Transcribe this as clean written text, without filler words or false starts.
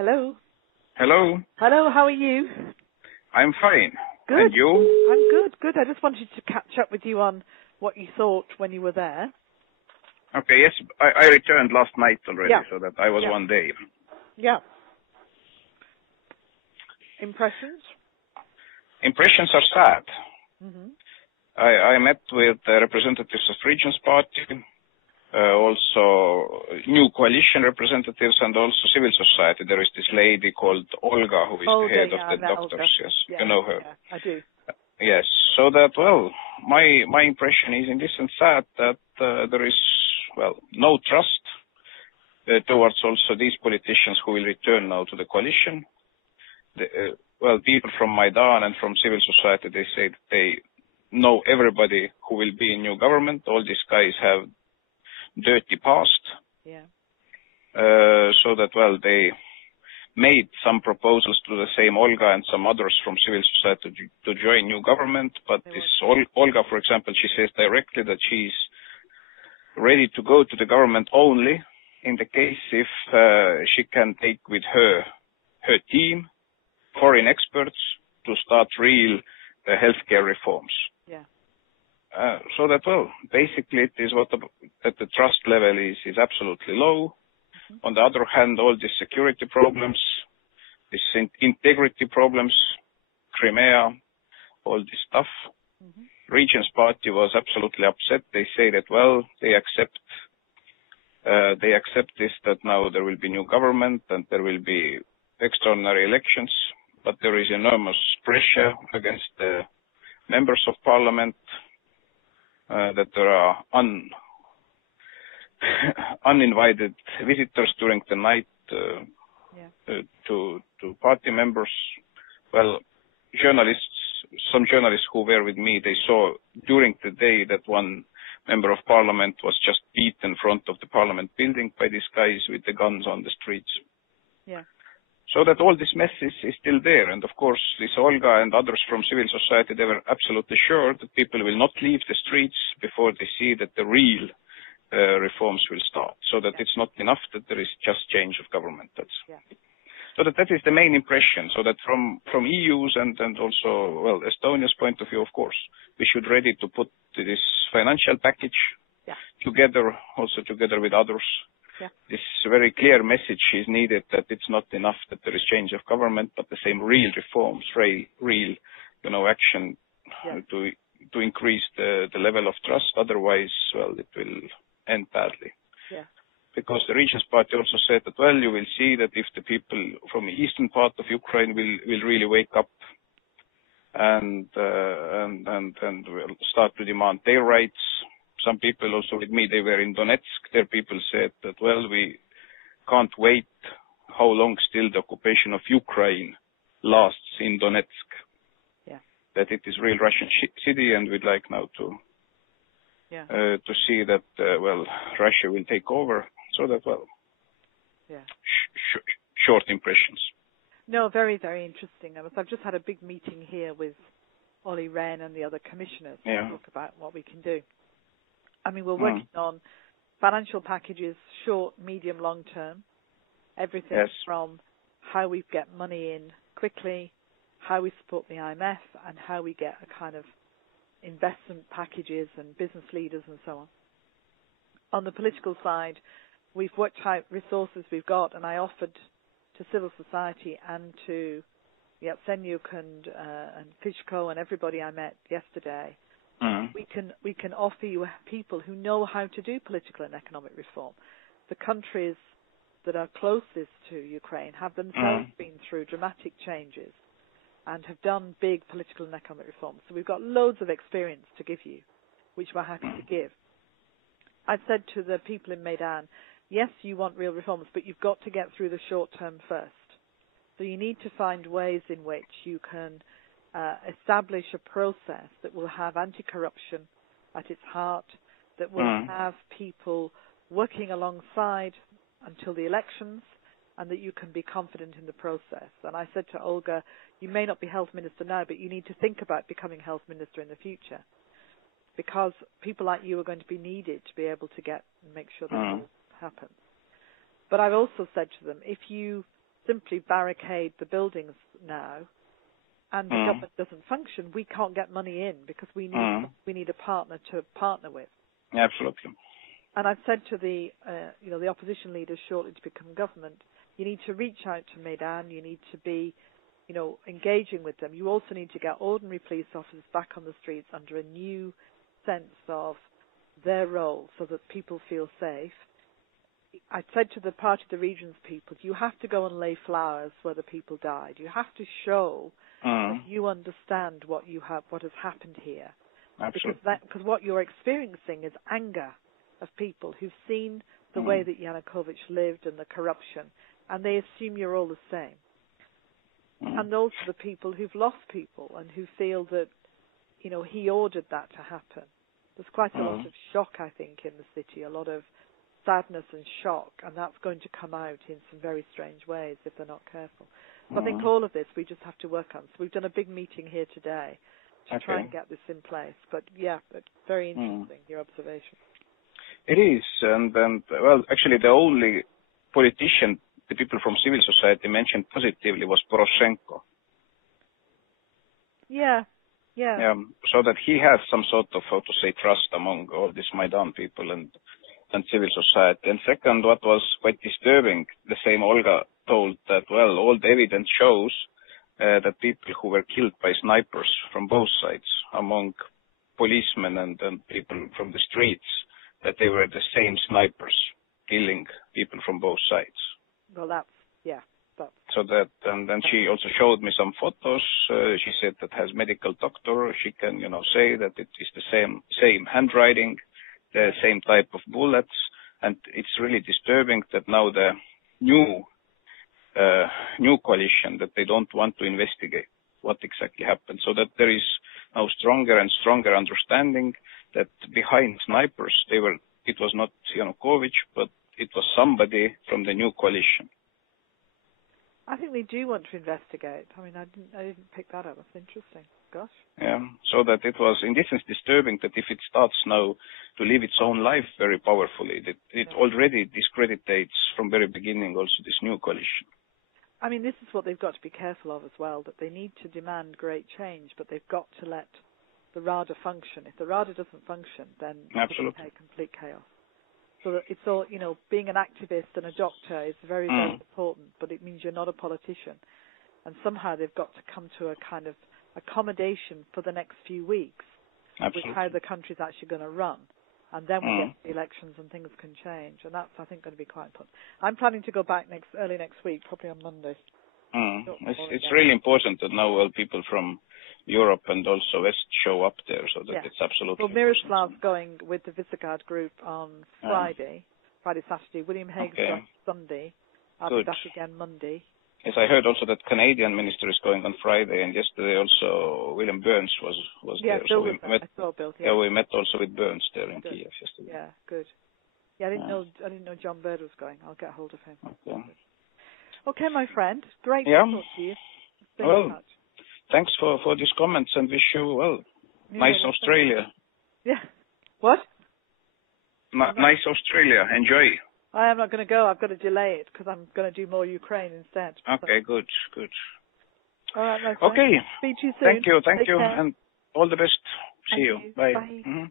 Hello. Hello. Hello, how are you? I'm fine. Good. And you? I'm good. I just wanted to catch up with you on what you thought when you were there. Okay, yes, I returned last night already, Yeah. so that I was 1 day. Yeah. Impressions? Impressions are sad. Mm-hmm. I met with representatives of Regions Party, also new coalition representatives, and also civil society. There is this lady called Olga, who is the head of the doctors. Olga. Yes, Yeah, you know her. Yeah, I do. Yes, so that, well, my impression is in this sense sad that there is, well, no trust towards also these politicians who will return now to the coalition. People from Майдане and from civil society, they say that they know everybody who will be in new government. All these guys have dirty past. Yeah. So that, well, they made some proposals to the same Olga and some others from civil society to join new government. But this Olga, for example, she says directly that she's ready to go to the government only in the case if she can take with her team foreign experts to start real healthcare reforms. Yeah. So that, well, basically it is that the trust level is absolutely low. Mm-hmm. On the other hand, all these security problems, this integrity problems, Crimea, all this stuff. Mm-hmm. Regions Party was absolutely upset. They say that, well, they accept this, that now there will be new government and there will be extraordinary elections, but there is enormous pressure against the members of parliament, that there are uninvited visitors during the night to party members. Well, some journalists who were with me, they saw during the day that one member of parliament was just beaten in front of the parliament building by these guys with the guns on the streets. Yeah. So that all this mess is still there. And of course, this Olga and others from civil society, they were absolutely sure that people will not leave the streets before they see that the real reforms will start. So that it's not enough that there is just change of government. So that is the main impression. So that from EU's and also, well, Estonia's point of view, of course, we should ready to put this financial package together with others. Yeah. This very clear message is needed that it's not enough that there is change of government, but the same real reforms, real action to increase the level of trust. Otherwise, well, it will end badly. Yeah. Because the Regions Party also said that, well, you will see that if the people from the eastern part of Ukraine will really wake up and will start to demand their rights. Some people also with me, they were in Donetsk. Their people said that, well, we can't wait how long still the occupation of Ukraine lasts in Donetsk. Yeah. That it is real Russian city, and we'd like now to see that, well, Russia will take over. So that, well, short impressions. No, very, very interesting. I've just had a big meeting here with Olli Rehn and the other commissioners to talk about what we can do. I mean, we're working on financial packages, short, medium, long term, everything from how we get money in quickly, how we support the IMF, and how we get a kind of investment packages and business leaders and so on. On the political side, we've worked out resources we've got, and I offered to civil society and to Yatsenyuk and Fishko and everybody I met yesterday. We can offer you people who know how to do political and economic reform. The countries that are closest to Ukraine have themselves been through dramatic changes and have done big political and economic reforms. So we've got loads of experience to give you, which we're happy to give. I've said to the people in Майдан, yes, you want real reforms, but you've got to get through the short term first. So you need to find ways in which you can establish a process that will have anti-corruption at its heart, that will have people working alongside until the elections, and that you can be confident in the process. And I said to Olga, you may not be health minister now, but you need to think about becoming health minister in the future, because people like you are going to be needed to be able to make sure that will happen. But I've also said to them, if you simply barricade the buildings now, and the government doesn't function, we can't get money in because we need a partner to partner with. Absolutely. And I've said to the the opposition leaders shortly to become government, you need to reach out to Майдан. You need to be, engaging with them. You also need to get ordinary police officers back on the streets under a new sense of their role, so that people feel safe. I said to the Party of the Regions people, you have to go and lay flowers where the people died. You have to show that you understand what has happened here. Absolutely. Because what you're experiencing is anger of people who've seen the way that Yanukovych lived and the corruption, and they assume you're all the same. And those are the people who've lost people and who feel that, he ordered that to happen. There's quite a lot of shock, I think, in the city, a lot of sadness and shock, and that's going to come out in some very strange ways if they're not careful. So I think all of this we just have to work on. So we've done a big meeting here today to try and get this in place. But very interesting, your observation. It is, and well, actually the only politician the people from civil society mentioned positively was Poroshenko. Yeah. So that he has some sort of, trust among all these Maidan people and civil society. And second, what was quite disturbing, the same Olga told that, well, all the evidence shows that people who were killed by snipers from both sides, among policemen and people from the streets, that they were the same snipers killing people from both sides. Well, that's. So that, and then she also showed me some photos. She said that has medical doctor. She can, say that it is the same handwriting, the same type of bullets, and it's really disturbing that now the new coalition, that they don't want to investigate what exactly happened, so that there is now stronger and stronger understanding that behind snipers it was not Yanukovych, but it was somebody from the new coalition. I think they do want to investigate. I mean, I didn't pick that up. That's interesting. Gosh. Yeah, so that it was, in this sense, disturbing that if it starts now to live its own life very powerfully, that it already discreditates from very beginning also this new coalition. I mean, this is what they've got to be careful of as well, that they need to demand great change, but they've got to let the RADA function. If the RADA doesn't function, then it's complete chaos. So that it's all, being an activist and a doctor is very, very important, but it means you're not a politician. And somehow they've got to come to a kind of accommodation for the next few weeks with how the country's actually going to run. And then we get the elections and things can change. And that's, I think, going to be quite important. I'm planning to go back early next week, probably on Monday. It's really important that now people from Europe and also West show up there, so that it's absolutely. Well, Miroslav's going with the Visegrad group on Friday, Saturday. William Hague's going Sunday. I'll be back again Monday. Yes, I heard also that Canadian minister is going on Friday, and yesterday also William Burns was there. Bill was there. I saw Bill. Yeah, we met also with Burns there in Kiev yesterday. Yeah, good. Yeah, I didn't know John Bird was going. I'll get hold of him. Okay, my friend. Great to talk to you. Stay in touch. Thanks for these comments, and wish you, nice Australia. Yeah. What? Nice Australia. Enjoy. I am not going to go. I've got to delay it because I'm going to do more Ukraine instead. Okay, good. All right, my friend. Okay. Speak to you soon. Thank you, and all the best. See you. Bye. Bye.